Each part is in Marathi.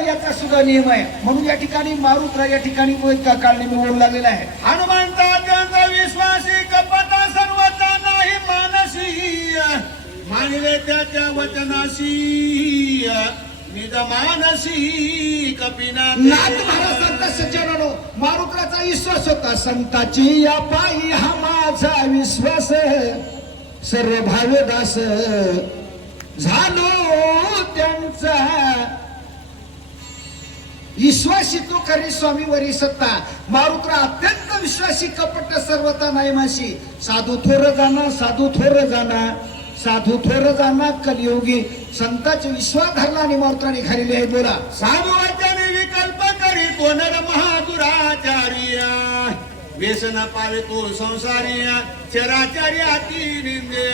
याचा सुद्धा नियम आहे. म्हणून या ठिकाणी मारुतराव या ठिकाणी काळने मी बोलू लागलेला आहे. हनुमंता त्यांचा विश्वासी कपट सर्वचा नाही मानसी मानिले त्याच्या वचनाशी निज मानसी कपिना नाथ महाराजांचा सज्जनानो मारुतराचा विश्वास होता. संताची या पायी हा माझा विश्वास सर्व भावे दास झालो त्यांचा विश्वासी तो करी स्वामी वरी सत्ता. मारुतराव अत्यंत विश्वासी कपट सर्वता नाही माशी. साधू थोर जाणा साधू थोर जाणा साधू थोर जाणा कलियुगी संताचे विश्वास धरला आणि मारुतराने घालेले आहे. बोला साधू वचने विकल्प करी कोणर महादुराचार्य व्यसन पावे तो संसारी चराचार्य अति निंदे.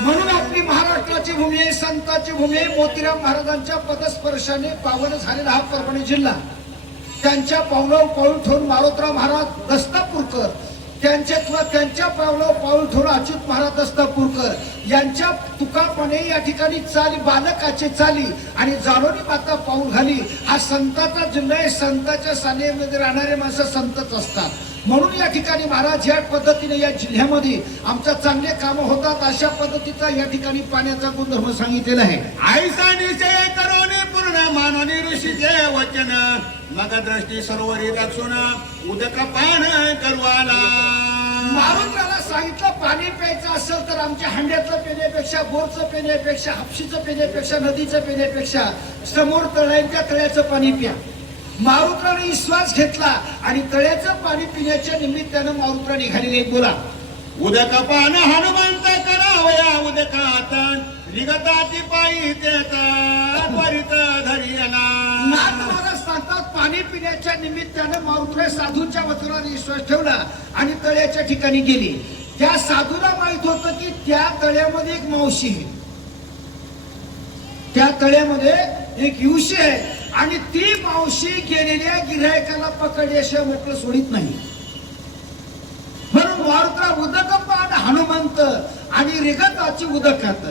म्हणून आपली महाराष्ट्राची भूमी आहे, संताची भूमी आहे. मोतीराम महाराजांच्या पदस्पर्शाने पावन झालेला हा परभणी जिल्हा. त्यांच्या पावलावर पाऊल ठेवून मारुतराव महाराज दस्तापूरकर त्यांच्या पावलावर पाऊल ठेवून अच्युत महाराज दस्तापूरकर यांच्या तुकापणे या ठिकाणी चाली बालकाचे चाली आणि जाणोनी माता पाऊल घाली. हा संताचा जिल्हा आहे. संताच्या सानिध्यामध्ये राहणारे माणसं संतच असतात. म्हणून या ठिकाणी महाराज या पद्धतीने या जिल्ह्यामध्ये आमच्या चांगले कामं होतात. अशा पद्धतीचा या ठिकाणी पाण्याचा गुणधर्म सांगितलेला आहे. आईसा निश्चय करोनी पूर्ण मानवनी ऋषीचे वचन मग दृष्टी सरोवरी दक्षुण उदक पान करवाला. मारुतराला सांगितलं पाणी प्यायचं असेल तर आमच्या हंड्यातलं पिण्यापेक्षा बोरचं पिण्यापेक्षा हापशीचं पिण्यापेक्षा नदीचं पिण्यापेक्षा समोर तळ्यांच्या तळ्याचं पाणी प्या. मारुतराने विश्वास घेतला आणि तळ्याचं पाणी पिण्याच्या निमित्तानं मारुतराव निघालेले. बोला उदक पान हनुमंत करावया उदकात निगताची पायी त्याचा त्वरित धरियला. नाथ महाराज सांगतात पाणी पिण्याच्या निमित्तानं मारुतराव साधूंच्या वचनावर विश्वास ठेवला आणि तळ्याच्या ठिकाणी गेली. त्या साधूला माहित होतं की त्या तळ्यामध्ये एक मावशी आहे, त्या तळ्यामध्ये एक युशी आहे आणि ती मावशी गेलेल्या गिऱ्हाईकाला पकडल्याशिवाय मोकळं सोडित नाही. म्हणून मारुतराव उदक पान हनुमंत आणि रिगताची उदकात.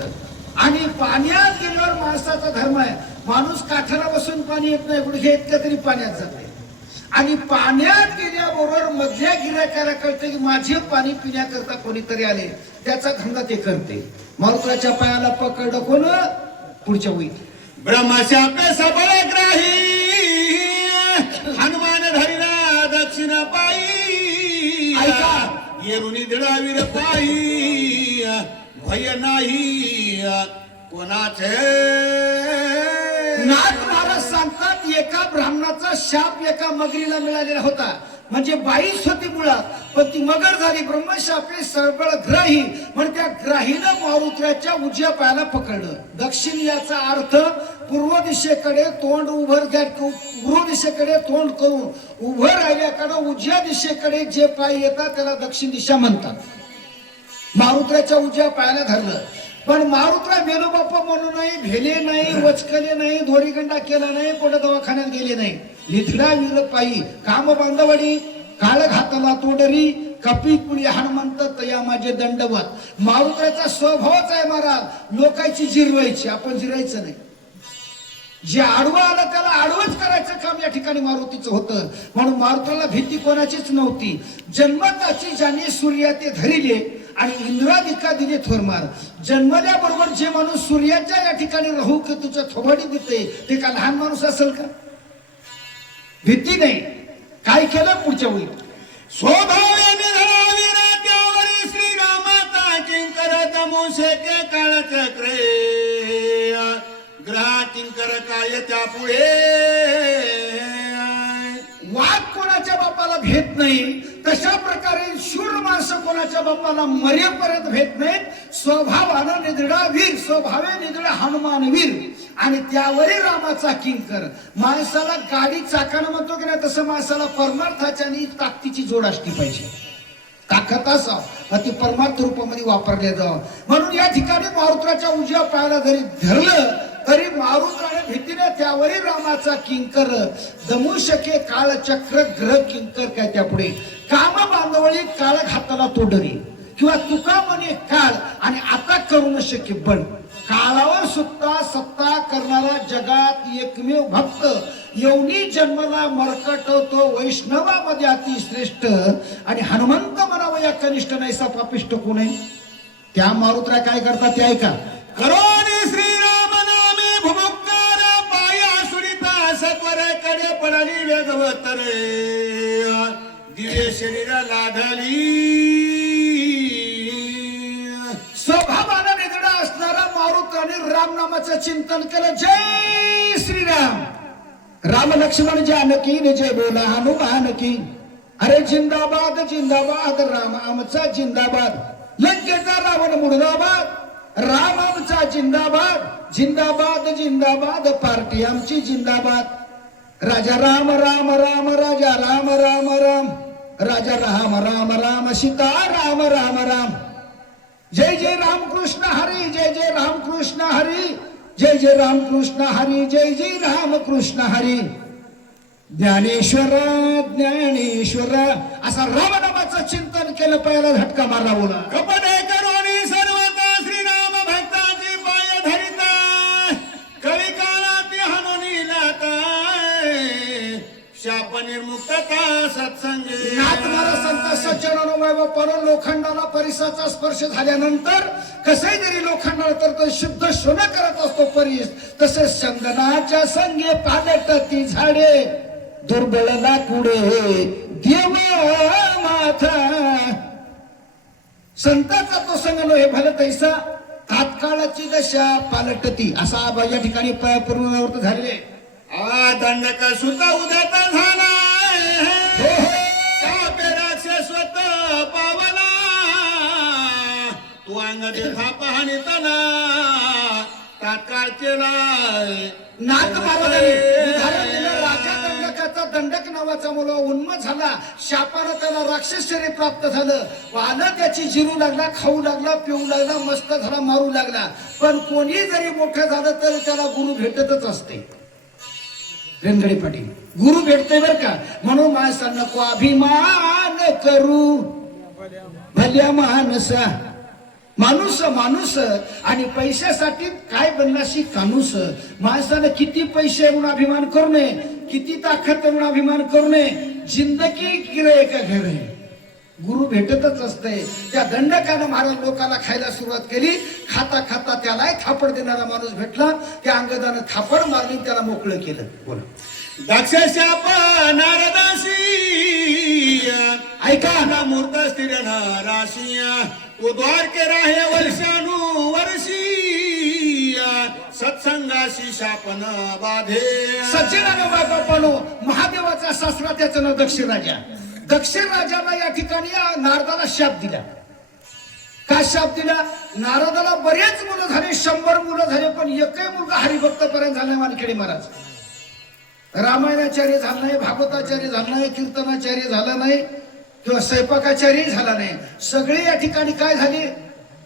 आणि पाण्यात गेल्यावर माणसाचा धर्म आहे. माणूस काठाला बसून पाणी येत नाही, गुडघे इतक्या तरी पाण्यात जाते. आणि पाण्यात गेल्याबरोबर मधल्या गिऱ्हाईकाला कळते की माझे पाणी पिण्याकरता कोणीतरी आले, त्याचा धंदा ते करते. मारुतराच्या पायाला पकडलं कोण? पुढच्या वेळी ब्रह्मशापे सबळ ग्राही हनुमान धरिला दक्षिण पायी येरुनी दिडावीर पायी भय नाही कोणाचे. नाथ महाराज सांगतात एका ब्राह्मणाचा शाप एका मगरीला मिळालेला होता. म्हणजे बाईच होती मुळात, पण ती मगर झाली. ब्रह्मशापे सबळ ग्राही म्हणजे त्या ग्राहीनं मारुतराच्या उजव्या पायाला पकडलं. दक्षिण याचा अर्थ पूर्व दिशेकडे तोंड पूर्व दिशेकडे तोंड करून उभं राहिल्याकडे उजव्या दिशेकडे जे पाय येतात त्याला दक्षिण दिशा म्हणतात. मारुतराच्या उजव्या पायाला धरलं. पण मारुतराव मेलो बाप्पा म्हणून नाही, भेले नाही, वचकले नाही, धोरीगंडा केला नाही, कोणत्या दवाखान्यात गेले नाही. लिथडा वीर पायी काम बांधवडी काळ घातला तोडरी कपी पुढे हनुमंत तया माझे दंडवत. मारुतराचा स्वभावच आहे महाराज लोकांची जिरवायची, आपण जिरायचं नाही. जे आडवं आलं त्याला आडवंच करायचं काम या ठिकाणी मारुतीचं होतं. म्हणून मारुतीला भीती कोणाचीच नव्हती. जन्मताची ज्याने सूर्या ते धरिले आणि इंद्रादिका दिले थोरमार. जन्मल्याबरोबर जे माणूस सूर्याच्या या ठिकाणी राहू केतूच्या थोबाडी देते ते का लहान माणूस असेल का? भीती नाही. काय केलं पुढच्या वेळी स्वभावे निधरावीर त्यावरी श्रीरामाचा किंकर तमोशे के काळ चक्रे ग्रहा किंकर काय त्या पुढे. वाघ कोणाच्या बापाला भेट नाही तशा प्रकारे शूर माणसं कोणाच्या बापाला मरेपर्यंत भेट नाहीत. स्वभावानं निधडा वीर, स्वभावे निधडा हनुमान वीर आणि त्यावरी रामाचा किंकर. माणसाला गाडी चाकानं म्हणतो की नाही तसं माणसाला परमार्थाच्या आणि ताकदीची जोड असली पाहिजे. ताकद असावं ती परमार्थ रूपामध्ये वापरले जावं. म्हणून या ठिकाणी मारुतराच्या उजव्या पायाला जरी धरलं तरी मारुतराने भीतीने त्यावरी रामाचा किंकर दमू शके काळ चक्र ग्रह किंकर काय त्या पुढे काम बांधवळी काळ घाताला तोडरी किंवा तुका म्हणे काळ आणि आता करू न शके बन. काळावर सुद्धा सत्ता करणारा जगात एकमेव भक्त येऊनी जन्मला मरकटवतो वैष्णवामध्ये अतिश्रेष्ठ आणि हनुमंत म्हणावं या कनिष्ठ नाहीसा पापिष्ट कोण आहे. त्या मारुत्र्या काय करतात ते ऐका. करोनी श्रीराम नामे भुमुक्तार पाया सुनिता सत्वर कडे पडली वेगवतरे दिव्य शरीर लाढली. स्वभावानं वेगळा असणारा मारुत आणि राम नामाचं चिंतन केलं. जय श्रीराम. राम लक्ष्मण जानकी जय बोला हनुमान की. अरे जिंदाबाद जिंदाबाद राम आमचा जिंदाबाद. लंकेचा रावण मुर्दाबाद. राम आमचा जिंदाबाद. जिंदाबाद जिंदाबाद पार्टी आमची जिंदाबाद. राजा राम राम राम राजा राम राम राम राजा राम राम राम सीता राम राम राम. जय जय रामकृष्ण हरी जय जय रामकृष्ण हरी जय जय रामकृष्ण हरी जय जय रामकृष्ण हरी. ज्ञानेश्वर ज्ञानेश्वर असा रामनामाचं चिंतन केलं. पहिला झटका मारला बोला. कपडे करोनी सर्वता श्रीराम भक्ताची पाय धरिता कळी काळाती हनुनी लाता शाप निर्मुक्तता सत्संगे. नाथमारा संत सज्जनानुमय व पर लोखंडाला परिसाचा स्पर्श झाल्यानंतर कसे जरी लोखंडाला तर तो शुद्ध सोनं करत असतो परिस, तसे चंदनाच्या संगे पालटती झाडे दुर्बळ लाकुडे देव माथा. संताचा तो संग हे भल तैसा तात्काळाची दशा पालटती असा या ठिकाणी पूर्णवर्त झालेले. दंडक सुद्धा उद्यात झाला राक्षस्वत पावला तू अंग देखा पाहणी तना तात्काळ केला. नाथ महाराजांनी उदाहरण दिलं. राजा दंडकाचा दंडक नावाचा मुलगा उन्मत झाला. शापानं त्याला राक्षस शरीर प्राप्त झालं. वाहनं त्याची जिरू लागला, खाऊ लागला, पिऊ लागला, मस्त झाला, मारू लागला. पण कोणी जरी मोठं झालं तरी त्याला गुरु भेटतच असते. रेंगडे पाटील गुरु भेटते बर का. म्हणून माणसांना नको अभिमान करू भल्या माणसा. माणूस माणूस आणि पैशासाठी काय बनलाशी कानूस. माणसानं किती पैसे म्हणून अभिमान करू नये, किती ताकद म्हणून अभिमान करू नये. जिंदगी गिरे का घर आहे. गुरु भेटतच असते. त्या दंडकानं महाराज लोकांना खायला सुरुवात केली. खाता खाता त्यालाही थापड देणारा माणूस भेटला. त्या अंगदानं थापड मारली, त्याला मोकळं केलं. बोला. दक्ष शाप नारदासी ऐका ना मूर्त स्थिर नाराशिया उद्वार के राहे वर्षानु वर्षी सत्संगाशी शापन बाधे. सज्जनानो बापानो, महादेवाचा सासरा त्याचं नाव दक्ष राजा. दक्ष राजाला या ठिकाणी नारदाला शाप दिला. का शाप दिला? नारदाला बरेच मुलं झाले, 100 मुलं झाले, पण एकही मुलगा हरिभक्त पर्यंत झाला नाही. वानखेडे महाराज रामायणाचार्य झाला नाही, भागवताचार्य झाला नाही, कीर्तनाचार्य झाला नाही किंवा स्वयंपाकाचार्य झाला नाही. सगळे या ठिकाणी काय झाले?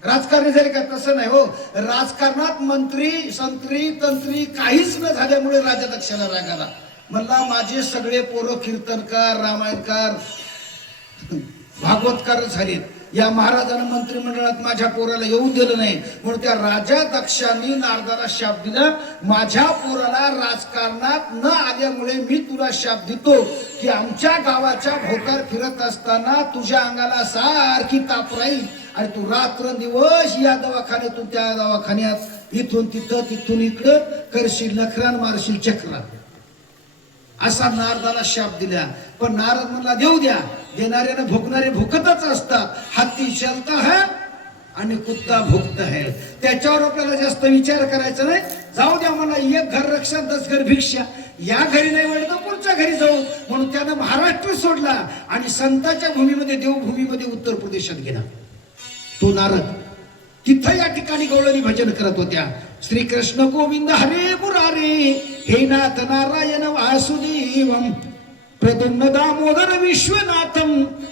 राजकारणी झाले का? तसं नाही हो. राजकारणात मंत्री संत्री तंत्री काहीच न झाल्यामुळे राजा दक्षाला राग आला. म्हणला माझे सगळे पोरं कीर्तनकार, रामायणकार, भागवतकार झालेत. या महाराजानं मंत्रिमंडळात माझ्या पोराला येऊ दिलं नाही. म्हणून त्या राजा दक्षांनी नारदाला शाप दिला. माझ्या पोराला राजकारणात न आल्यामुळे मी तुला शाप देतो की आमच्या गावाच्या भोवतार फिरत असताना तुझ्या अंगाला सारखी ताप राहील आणि तू रात्रंदिवस या दवाखान्यातून त्या दवाखान्यात, इथून तिथं तिथून इकडं करशील, नखरान मारशील चक्रात. असा नारदाला शाप दिला. पण नारद म्हणला देऊ द्या. देणाऱ्याने भुकणारे भुकतच असतात. हत्ती चलता है आणि कुत्ता भुकत है. त्याच्यावर आपल्याला जास्त विचार करायचा नाही. जाऊ द्या मला, एक घर रक्षा 10 घर भिक्षा. या घरी नाही म्हणलं तर पुढच्या घरी जाऊ. म्हणून त्यानं महाराष्ट्र सोडला आणि संतांच्या भूमीमध्ये, देवभूमीमध्ये उत्तर प्रदेशात गेला. तो नारद तिथं या ठिकाणी गवळणी भजन करत होत्या. श्रीकृष्ण गोविंद हरे मुरारे हे नाथ नारायण वासुदेवम प्रद्युम्न दामोदर विश्वनाथम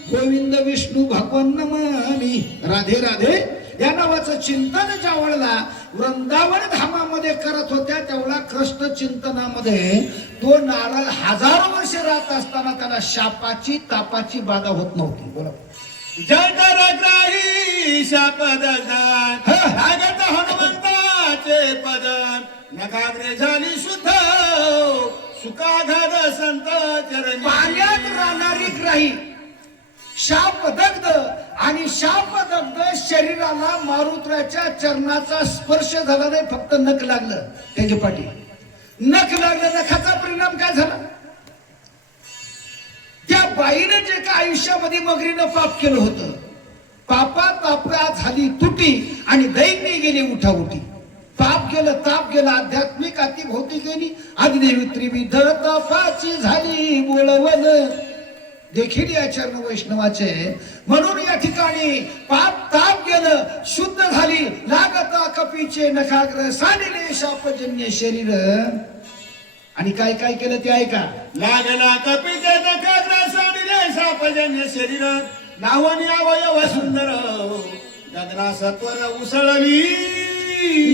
गोविंद विष्णू भगवान नमामि. राधे राधे या नावाचं चिंतन ज्यावेळेला वृंदावन धामामध्ये करत होत्या त्यावेळेला कृष्ण चिंतनामध्ये तो नारद 1000 वर्ष राहत असताना त्याला शापाची तापाची बाधा होत नव्हती. बोला. जठरग्राही शापदग्न लागत हनुमंता देवाचे पद नखाग्रे झाली शुद्ध सुखाघात संत चरणी पाण्यात राहणारी ग्राही शापदग्ध आणि शापदग्ध शरीराला मारुत्राच्या चरणाचा स्पर्श झाला नाही, फक्त नख लागलं त्याच्या पाठी नख लागलं. नखाचा परिणाम काय झाला? त्या बाईनं जे का आयुष्यामध्ये मगरीनं पाप केलं होतं, पापात पापात झाली तुटी आणि दैन्य गेली उठाउठी. पाप गेलं, ताप गेला, आध्यात्मिक अति भौतिक गेली, आदिदेवी त्रिविध तपाची झाली बोलवन देखील या चरण वैष्णवाचे. म्हणून या ठिकाणी पाप ताप गेलं, शुद्ध झाली, लागता कपीचे नखाग्र सानिले शापजन्य शरीर. आणि काय काय केलं ते ऐका. लागला कपीचे नखाग्र सानिले शापजन्य शरीर नावनी अवयव सुंदर गगना सत्वर उसळली.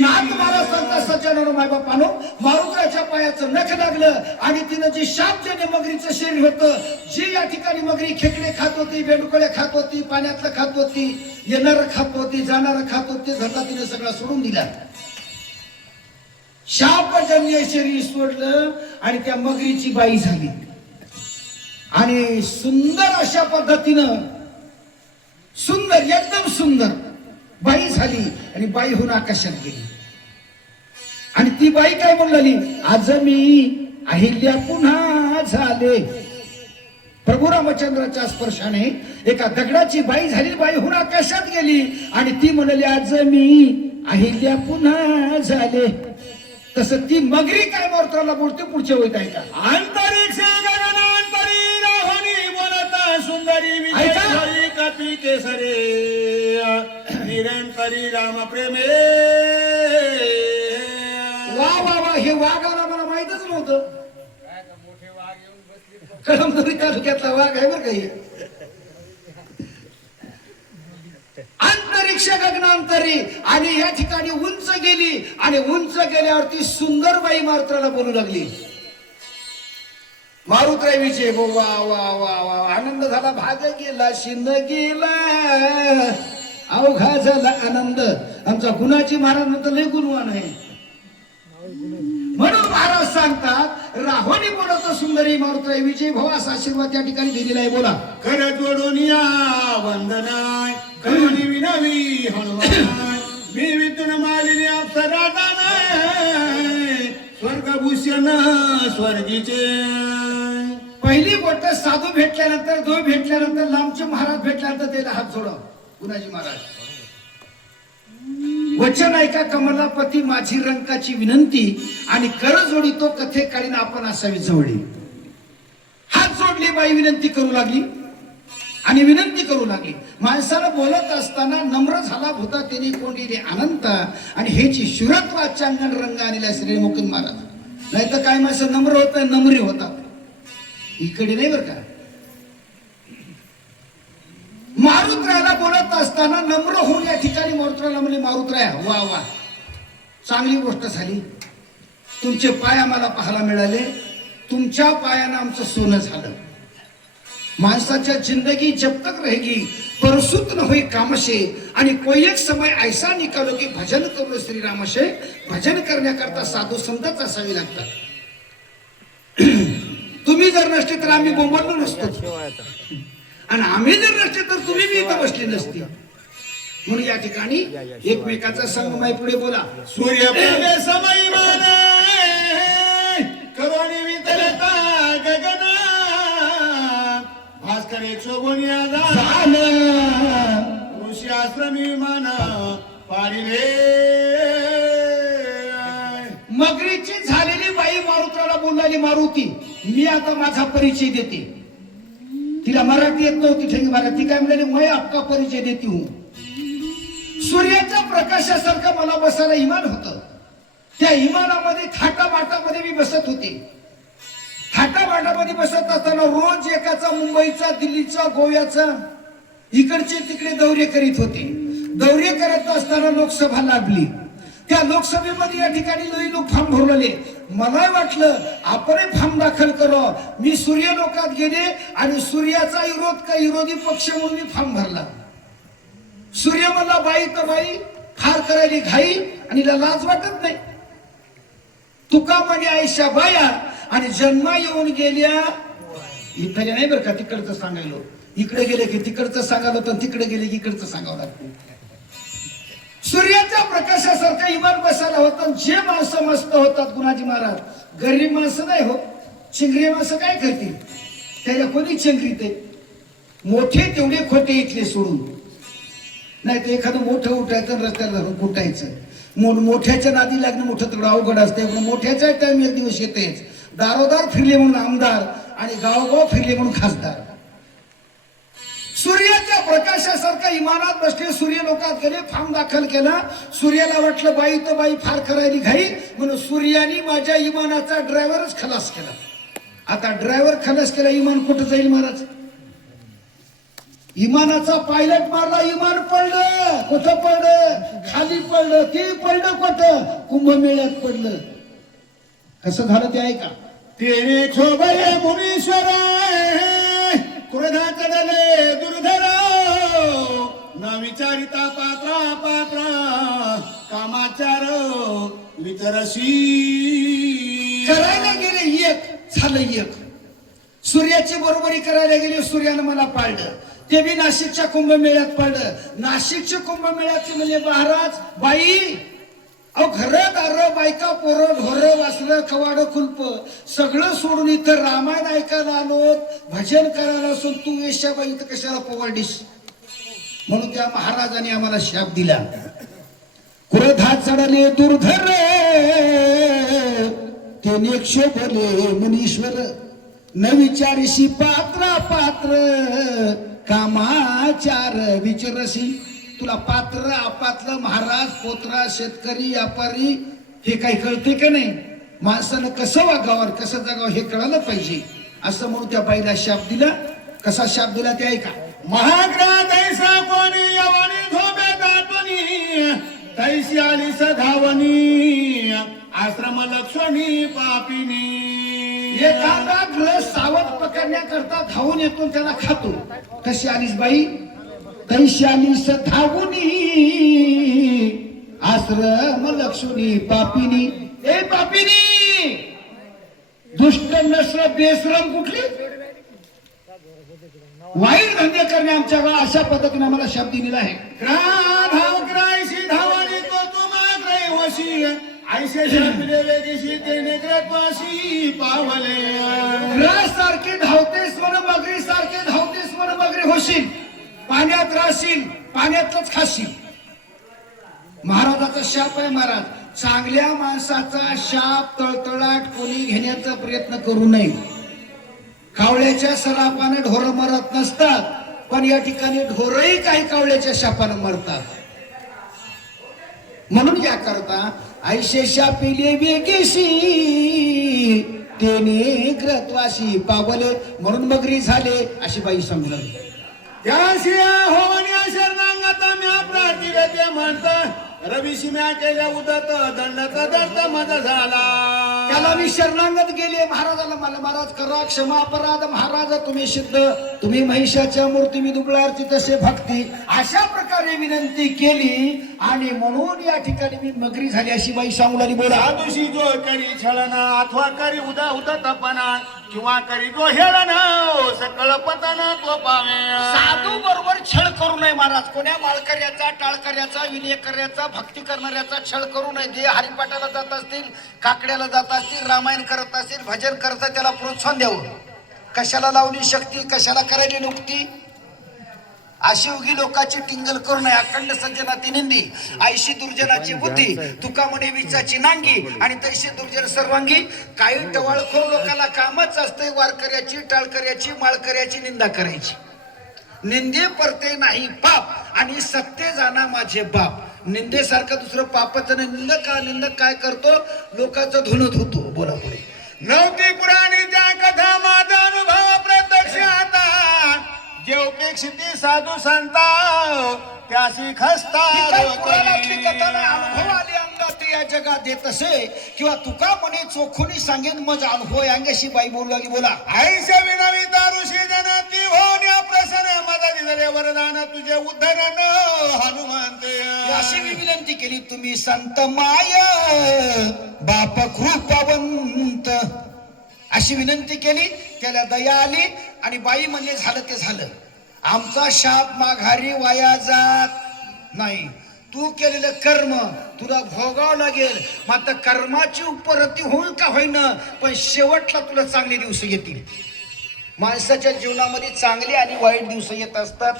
नाथ महाराज संत सज्जनानो माय बापानो, मारुत्राच्या पायाचं नख लागलं आणि तिनं जे शापजन्य मगरीचं शरीर होतं, जी या ठिकाणी मगरी खेकडे खात होती, बेंडुकळे खात होती, पाण्यातलं खात होती, येणारं खात होती, जाणारं खात होती, धरला तिने सगळा सोडून दिला. शापजन्य शरीर सोडलं आणि त्या मगरीची बाई झाली. आणि सुंदर अशा पद्धतीनं सुंदर एकदम सुंदर बाई झाली आणि बाई होऊन आकाशात गेली. आणि ती बाई काय म्हणली, आज मी अहिल्या पुन्हा झाले. प्रभू रामचंद्राच्या स्पर्शाने एका दगडाची बाई झाली, बाई होऊन आकाशात गेली आणि ती म्हणाली, आज मी अहिल्या पुन्हा झाले. तसं ती मगरी काय मारुत्राला बोलते, पुढच्या वेळी काय का अंतरिक्ष गगनांतरी राहुनी बोलता सुंदरी विजयी कपी केसरे निरंतरी राम प्रेमे. वा वा वा, हे वाघाला मला माहितच नव्हतं. कळमनुरी तालुक्यातला वाघ आहे बरं काही. अंतरिक्ष गगनांतरी आणि या ठिकाणी उंच गेली आणि उंच गेल्यावरती सुंदर बाई मारुत्राला बोलू लागली. मारुत्राई विजय वा वा वा वा, आनंद झाला, भाग गेला, शिंद गेला, अवघा झाला आनंद. आमचा गुणाची महाराज म्हणतो लय गुणवान आहे. म्हणून महाराज सांगतात, राहोनी बोलतो सुंदरी मारुत्राई विजय भाऊ असा आशीर्वाद त्या ठिकाणी दिलेला आहे. बोला. कर जोडून या वंदनाय करुणी विनवी हनुमानाय मी वितून मालिनी अप्सरादानाय स्वर्गभूषण स्वर्गीचे. पहिली गोष्ट साधू भेटल्यानंतर, दो भेटल्यानंतर, लांबचे महाराज भेटल्यानंतर त्याला हात जोडा. गुणाजी महाराज वचन ऐका कमलापती माझी रंकाची विनंती आणि कर जोडी तो कथे काढीन आपण असावी जवळी. हात जोडली बाई, विनंती करू लागली आणि विनंती करू लागली. माणसाला बोलत असताना नम्र झाला भूता त्यांनी कोंडी रे अनंत आणि हेची शुरत वाचांगण रंग आणला श्री मुकुंद महाराज. नाही तर काय माणसं नम्र होत, नम्री होतात, इकडे नाही बर का. मारुत्राला बोलत असताना नम्र होऊन या ठिकाणी मारुत्राला म्हणजे, मारुत्राया वा वा, चांगली गोष्ट झाली, तुमचे पाय आम्हाला पाहायला मिळाले, तुमच्या पायानं आमचं सोनं झालं. माणसाच्या जिंदगी जब तक रहेगी परसुत न होई कामशे आणि कोई एक समय ऐसा निकालो की भजन करू श्रीरामशे. भजन करण्याकरता साधू संतच असावी लागतात. तुम्ही जर नसते तर आम्ही बोंबललो नसतो आणि आम्ही जर नसते तर तुम्ही बी इथं बसले नसते. म्हणून या ठिकाणी एकमेकाचा संगमय. पुढे बोला. सूर्य समय माने करोनी वितरता गगन भास्करे शोभनिया ऋषी आश्रमी मान पारिले. मगरीची झालेली बाई मारुत्राला बोलणारी, मारुती मी आता माझा परिचय देते. तिला मराठी येत नव्हती, ठेंगी मराठी काय म्हणाली, मैं आपका परिचय देती हूं. सूर्याच्या प्रकाशासारखं मला बसायला इमान होतं. त्या इमानामध्ये थाटामाटामध्ये मी बसत होते. थाटामाटामध्ये बसत असताना रोज एकाचा मुंबईचा, दिल्लीचा, गोव्याचा इकडचे तिकडे दौरे करीत होते. दौरे करत असताना लोकसभा लाभली. त्या लोकसभेमध्ये या ठिकाणी लोक फॉर्म भरवले. मला वाटलं आपणही फॉर्म दाखल करो. मी सूर्यलोकात गेले आणि सूर्याचा विरोध का विरोधी पक्ष म्हणून मी फॉर्म भरला. सूर्य म्हणला बाई तर बाई, फार करायली घाई आणि हिला लाज वाटत नाही. तुका म्हणे आयशा बाया आणि जन्मा येऊन गेल्या इथल्या नाही बरं का, तिकडचं सांगायलो. इकडे गेले की तिकडचं सांगायला तर तिकडे गेले की इकडचं सांगावं लागतं. सूर्याच्या प्रकाशासारखं इमान बसायला होतं. जे माणसं मस्त होतात गुणाजी महाराज, गरीब माणसं नाही हो. चिंगरी माणसं काय करतील, त्याला कोणी चिंगरीते. मोठे तेवढे खोटे इथले सोडून, नाही तर एखादं मोठं उठायचं रस्त्याला धरून कुटायचं. मोठ्याच्या नादी लागणं मोठं तेवढं अवघड असतं. मोठ्याचा टाइम एक दिवस येतेच. दारोदार फिरले म्हणून आमदार आणि गावगाव फिरले म्हणून खासदार. सूर्याच्या प्रकाशासारखा इमानात बसले. सूर्य लोकात गेले, फॉर्म दाखल केला. सूर्याला वाटलं बाई तर बाई फार करायली घाई, म्हणून सूर्याने माझ्या इमानाचा ड्रायव्हरच खलास केला. आता ड्रायव्हर खलास केला, इमान कुठं जाईल महाराज? इमानाचा पायलट मारला, इमान पडलं. कुठं पडलं? खाली पडलं. ते पडलं कुठं? कुंभमेळ्यात पडलं. कसं झालं ते ऐका. तेने क्षोभये मुनीश्वर क्रोधा चढले दुर्धर न विचारिता पात्रा पात्र कामाचार वितरशी. करायला गेले एक, झालं एक. सूर्याची बरोबरी करायला गेले, सूर्यानं मला पाळलं. ते बी नाशिकच्या कुंभमेळ्यात पडलं. नाशिकच्या कुंभमेळ्याचे म्हणजे महाराज बाई, अहो घरं दारं बायका पोरं ढोरं वासरं खवाडं खुलप सगळं सोडून इथं रामायण ऐकायला आलो, भजन करायला असून तू वेश्याबाई इथं कशाला पोवाडीस? म्हणून त्या महाराजांनी आम्हाला शाप दिला. क्रोधात चढले दुर्धर ते क्षोभले मुनीश्वर न विचारिशी पात्र पात्र कामाचार विचारशी. तुला पात्र अपातलं महाराज पोत्रा शेतकरी व्यापारी हे काही कळते का नाही? माणसानं कसं वागावं कसं जगावं हे कळालं पाहिजे. असं म्हणून त्या बाईला शाप दिला. कसा शाप दिला ते ऐका. महाग्रह तैसा कोणी यवनी झोपे दाटवणी तैसी आली सधावनी आश्रम लक्ष्मी पापिनी. एखादा ग्रह सावध पकडण्याकरता धावून येतो, त्याला खातो. कशी आलीस बाई? तैशी आलीस धावुनी आश्रम लक्ष्मी पापिनी. ए पापिनी, दुष्ट नश्र बेश्रम कुठली वाईट धंदे करणे आमच्या गावात अशा पद्धतीने आम्हाला शब्द दिलेला आहे. धाव ग्रायशी धावनी तो तुम्हा वशी ऐसे शब्दले वेगेशी तेने ग्रत्वाशी पावले. ग्रह सारखे धावतेस म्हण मगरी सारखे धावतेस म्हण मगरी होशील. पाण्यात राहशील, पाण्यातच खाशील. महाराजाचा शाप आहे. महाराज, चांगल्या माणसाचा शाप तळतळाट कोणी घेण्याचा प्रयत्न करू नये. कावळ्याच्या सरापाने ढोर मरत नसतात, पण या ठिकाणी ढोरही काही कावळ्याच्या शापानं मरतात. म्हणून याकरता ऐशे शापिले वेगेशी तेने ग्रत्वाशी पावले. म्हणून मगरी झाले अशी बाई सांगू लागली. त्याशिया होवण्या शरणांगता म्या प्रातिगत्य म्हणता रवीशी म्या केल्या उदत दंडाचा दंड माझा झाला. त्याला मी शरणांगत गेले महाराजाला. मला महाराज करा क्षमा अपराध. महाराज तुम्ही सिद्ध, तुम्ही महिषाच्या मूर्ती, मी दुबळारती तसे भक्ती, अशा प्रकारे विनंती केली. आणि म्हणून या ठिकाणी मी मगरी झाली अशी बाई सांगू लागली. बोला. साधुशी जो करी छळना अथवा करी उदा उदतपणा किंवा करी जो हेळना सकळ पतना तो पावे. साधू बरोबर छळ करू नये महाराज. कोण्या माळकऱ्याचा, टाळकऱ्याचा, विनयकऱ्याचा, भक्ती करणाऱ्याचा छळ करू नये. जे हरिपाठाला जात असतील, काकड्याला जात असतील, रामायण करत असतील, भजन करतात, त्याला प्रोत्साहन द्यावं. कशाला लावली शक्ती, कशाला करायली नुकती, अशी उगी लोकांची टिंगल करू नये. अखंड सज्जनाती निंदी ऐशी दुर्जनाची बुद्धी तुका म्हणे विचाची नांगी आणि तैशी दुर्जन सर्वांगी. काही टवाळखोर लोकांना कामच असते वारकऱ्याची, टाळकऱ्याची, माळकऱ्याची निंदा करायची. निंदे परते नाही पाप आणि सत्य जाना माझे बाप. निंदेसारखं दुसरं पापच नाही. निंदक काय करतो? लोकांचं धुणत होतो. बोला पुढे. नव्हती पुराणीच्या कथा माझा अनुभव प्रत्यक्ष आता जेवपेक्षिती साधू संता त्याशी खस्ता कथा नाही, अनुभव आले अंगात या जगात देत असे किंवा तुका म्हणे चोखुनी सांगेन मज अनुभव अंगाशी बाई बोलू लागली. बोला. आईशा विनवी दारुशी जनाती होण्या प्रसन्न मज दिले वरदान तुझे उद्धरण हनुमंत. अशी मी विनंती केली, तुम्ही संत माय बाप कृपावंत, अशी विनंती केली. त्याला दया आली आणि बाई म्हणले झालं ते झालं, आमचा शाप माघारी वाया जात नाही. तू केलेलं कर्म तुला भोगावं लागेल. मात्र कर्माची उपरती होईल का होईना, पण शेवटला तुला चांगले दिवस येतील. माणसाच्या जीवनामध्ये चांगले आणि वाईट दिवस येत असतात.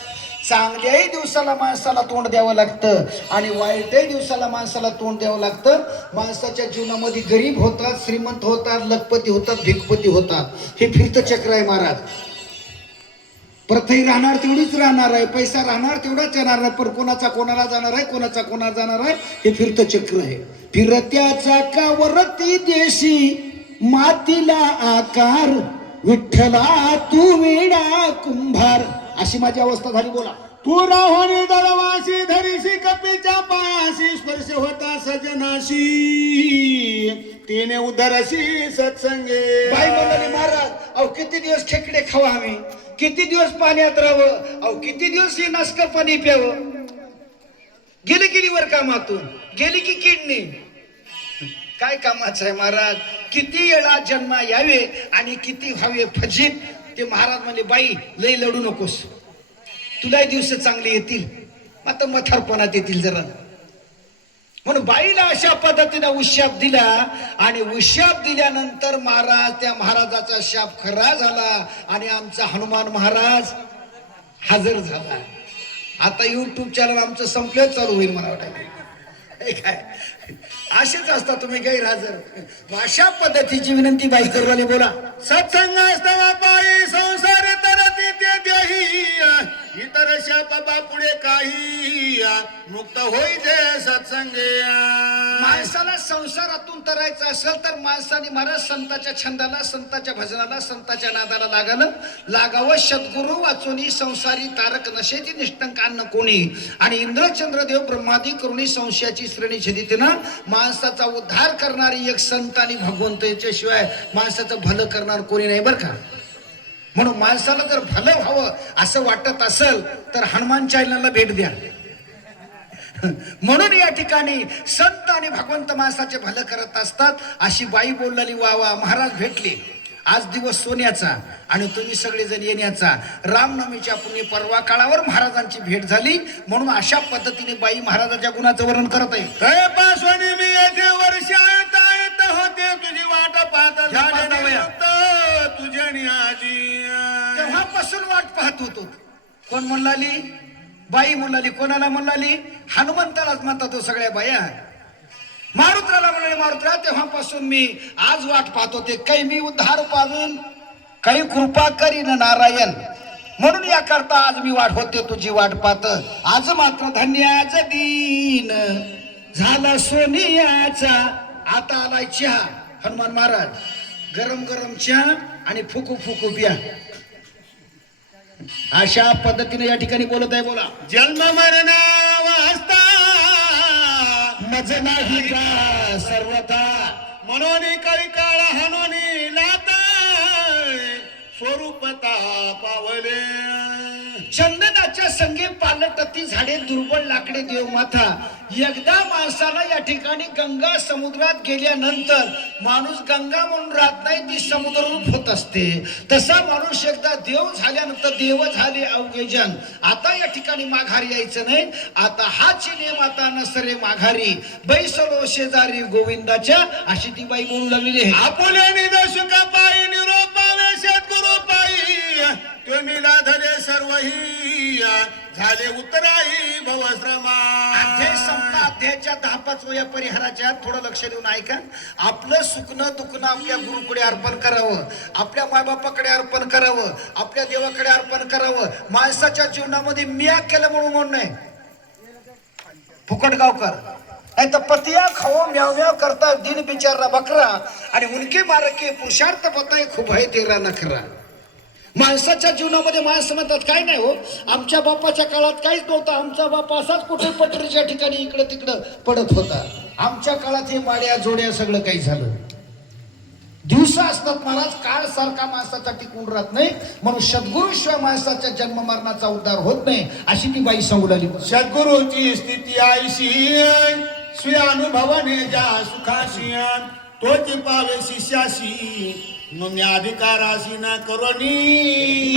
चांगल्याही दिवसाला माणसाला तोंड द्यावं लागतं आणि वाईटही दिवसाला माणसाला तोंड द्यावं लागतं. माणसाच्या जीवनामध्ये गरीब होतात, श्रीमंत होतात, लखपती होतात, भिकपती होतात. हे फिरतं चक्र आहे महाराज. प्रथई राहणार तेवढीच राहणार आहे, पैसा राहणार तेवढाच येणार नाही, पण कोणाचा कोणाला जाणार आहे, कोणाचा कोणाला जाणार आहे, हे फिरतं चक्र आहे. फिरत्या चाकावरती देशी मातीला आकार, विठ्ठला तू वेडा कुंभार, अशी माझी अवस्था झाली. बोला. तू राहोनी दळवाशी धरीशी कपीच्या पायाशी, स्पर्श होता सजनाशी तिने उदरशी सत्संगे. बाई म्हणाली महाराज अहो किती दिवस खेकडे खावा आम्ही, किती दिवस पाण्यात राहावं, अहो किती दिवस हे नासकं पाणी प्यावं. गेली गेली वर कामातून गेली की किडनी, काय कामाचं आहे महाराज. किती वेळा जन्म यावे आणि किती व्हावे फजित. ते महाराज म्हणले बाई लय लढू नकोस, तुलाही दिवस चांगले येतील, आता मथारपणात येतील जरा. म्हणून बाईला अशा पद्धतीने उशाप दिला आणि उशाप दिल्यानंतर महाराज त्या महाराजाचा शाप खरा झाला आणि आमचा हनुमान महाराज हजर झाला. आता युट्यूब चॅनल आमचं संपलं चालू होईल मला वाटतं. काय असेच असता तुम्ही गैरहजर. अशा पद्धतीची विनंती बाई करवाले. बोला. सत्संग असताना पायी संसार तरती ते देही, इतर शाप पुढे काही मुक्त होई जे सत्संगे. माणसाला संसारातून तरायचं असेल तर माणसाने महाराज संताच्या छंदाला, संताच्या भजनाला, संताच्या नादाला लागावं. सद्गुरु वाचोनी संसारी तारक नशेची निष्ठंक अन्न कोणी, आणि इंद्रचंद्रदेव ब्रह्मादी करुणी संशयाची श्रेणी छेदितेना. माणसाचा उद्धार करणारी एक संत आणि भगवंत, याच्याशिवाय माणसाचं भलं करणार कोणी नाही बरं का. म्हणून माणसाला जर भलं व्हावं असं वाटत असेल तर हनुमान चॅनलला भेट द्या. म्हणून या ठिकाणी संत आणि भगवंत माणसाचे भलं करत असतात. अशी बाई बोललेली वा वा. महाराज भेटले. आज दिवस सोन्याचा आणि तुम्ही सगळेजण येण्याचा. रामनवमीच्या पुण्य परवा काळावर महाराजांची भेट झाली. म्हणून अशा पद्धतीने बाई महाराजाच्या गुणाचं वर्णन करत आहे. पासवणी मी येथे वर्षात येत होते, तुझी वाट पाहत तुझ्या आजी. तेव्हापासून वाट पाहत होतो. कोण म्हणलाली? बाई म्हणलाली. कोणाला म्हणलाली? हनुमंतालाच म्हणतात तो सगळ्या बाया. मारुत्राला म्हणाले मारुत्रा तेव्हापासून मी आज वाट पाहत होते, काही मी उद्धार पावेन, काही कृपा करीन नारायण. म्हणून या करता आज मी वाट होते तुझी वाट पाहत. आज मात्र धन्य आज दिन झाला सोनियाचा. आता आलाय चहा. हनुमान महाराज गरम गरम चहा आणि फुकू फुकू प्या. अशा पद्धतीने या ठिकाणी बोलत आहे. बोला. जन्म मरण वास्ता मज नाही का सर्वथा, मनोनी काही काळ हनोनी लात स्वरूपता पावले. चंदनाच्या संगे पालटती झाडे, दुर्बळ लाकडे देव माथा. एकदा माणसाला या ठिकाणी गंगा समुद्रात गेल्यानंतर माणूस गंगा म्हणून राहत नाही, ती समुद्र रूप होत असते. तसा माणूस एकदा देव झाल्यानंतर देव झाले अवघे जन. आता या ठिकाणी माघारी यायचं नाही. आता हाची नेम आता नसरे माघारी, बैसलो शेजारी गोविंदाच्या, अशी ती बाई बोलू लागलेली आहे. आपुले निदर्शका पायी निरोपावे सद्गुरु पायी, तुम्ही लाधले सर्वही झाले उत्तराई भवश्रमा. अध्याय संपला. अध्यायाच्या 10-5 वया परिहाराच्या थोडं लक्ष देऊन ऐका. आपलं सुखणं दुखणं आपल्या गुरुकडे अर्पण करावं, आपल्या मायबापाकडे अर्पण करावं, आपल्या देवाकडे अर्पण करावं. माणसाच्या जीवनामध्ये मिया केलं म्हणून नाही. फुकटगावकर नहीं तो पतिया खाओ म्याव म्याव करता दिन बिचारा बकरा आणि उनके मार के पुरुषार्थ पताय खूप आहे तेरा नखरा. माणसाच्या जीवनामध्ये माणसं म्हणतात काय नाही हो, आमच्या बापाच्या काळात काहीच नव्हतं, आमचा बाप असाच कुठे पटरीच्या ठिकाणी इकडं तिकडं पडत होता, आमच्या काळात हे माड्या जोड्या सगळं काही झालं. दिवसा असतात महाराज, काळ सारखा माणसाचा टिकून राहत नाही, म्हणून सद्गुरू शिवाय माणसाच्या जन्म मरणाचा उद्धार होत नाही, अशी ती बाई सांगू लागली. सद्गुरूची स्थिती आयशी स्वी अनुभवाने जा सुखाशी तोच पावे शिष्याशी मग अधिकाराशी न करोनी